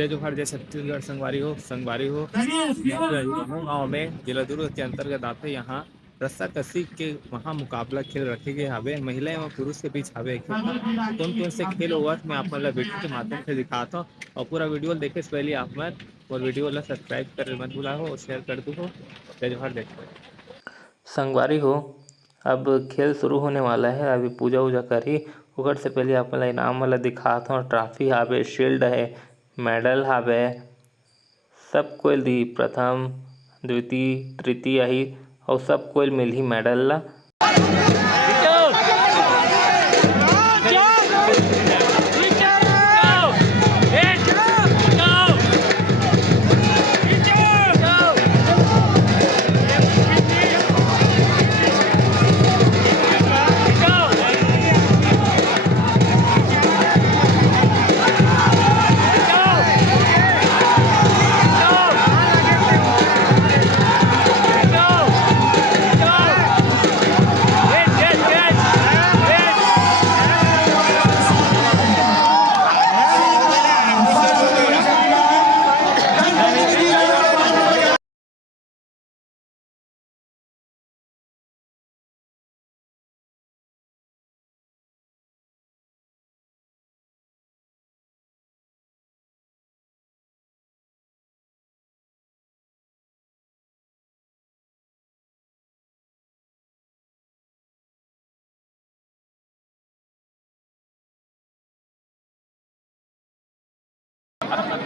जय जोहार जय छत्तीसगढ़ संगवारी हो गाँव में जिला दुर्ग के अंतर्गत आते यहाँ रस्सा कसी के वहाँ मुकाबला खेल रखे गए हवे महिला एवं पुरुष के बीच हवे कौन कौन से खेल हुआ मैं आप मन ला वीडियो के माध्यम से दिखाता हूँ और पूरा वीडियो देखे से पहले आप मन और वीडियो ला सब्सक्राइब कर मत भूला हो और शेयर कर दो हो। जय जोहार देखो संगवारी हो, अब खेल शुरू होने वाला है। अभी पूजा वूजा करी ओकर से पहले अपन ला इनाम वाला दिखात हूँ। ट्रॉफी हावे, शील्ड है, मेडल हावे, सब कोई दी प्रथम द्वितीय तृतीय ही और सब कोई मिलही मेडल ला।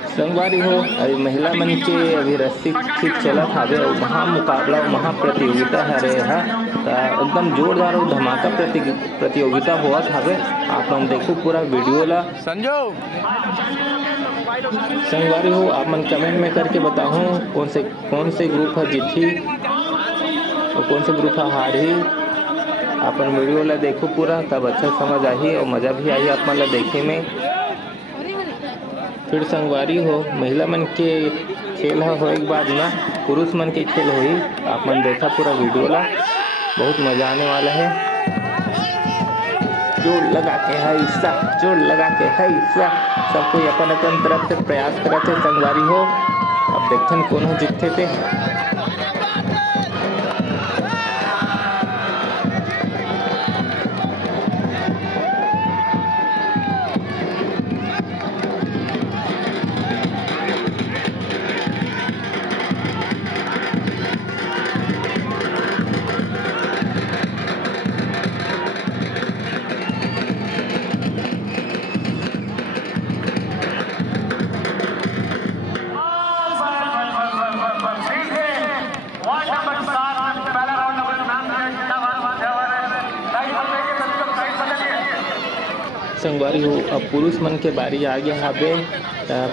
संगवारी हो, अभी महिला मन के अभी रस्सी खींच चलत हावे और महा मुकाबला महा प्रतियोगिता हरे हा एकदम जोरदार और धमाका प्रतियोगिता होवत हावे। आप मन देखो पूरा वीडियो ला। संगवारी हो, आप मन कमेंट में करके बताओ कौन से ग्रुप है जीती और कौन से ग्रुप है हारी। अपन वीडियो ला देखो पूरा, तब अच्छा समझ आई और मजा भी आई आप मन ला देखे में। फिर संगवारी हो, महिला मन के खेल होए के बाद ना पुरुष मन के खेल होई। आप मन देखा पूरा वीडियो ला, बहुत मजा आने वाला है। जोड़ लगा के है ईसा, जोड़ लगा के है ईसा, सब कोई अपन अपन तरफ से प्रयास करते थे। संगवारी हो, अब देखते हैं कौन जीतते थे। संगवारी हो, अब पुरुष मन के बारी आ गया हावे।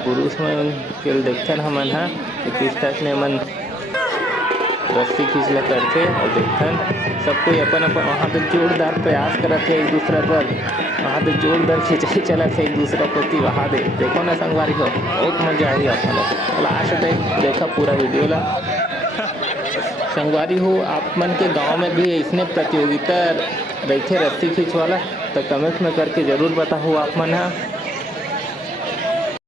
पुरुष मन के देखथन हमन हा किस टाइप में मन रस्सी खींचला करथे और देखथन सब कोई अपन अपन वहाँ पे जोरदार प्रयास करत है एक दूसरा पर। वहाँ पे जोरदार खिंचाई चलत है एक दूसरा प्रति। वहाँ देखो ना संगवारी हो, बहुत मजा आई अपन लास्ट तक देखा पूरा वीडियो ला। संगवारी हो, आप मन के गांव में भी इसने प्रतियोगिता रहते रस्सी खींच वाला तो कमेंट में करके ज़रूर बताओ आप मन हा।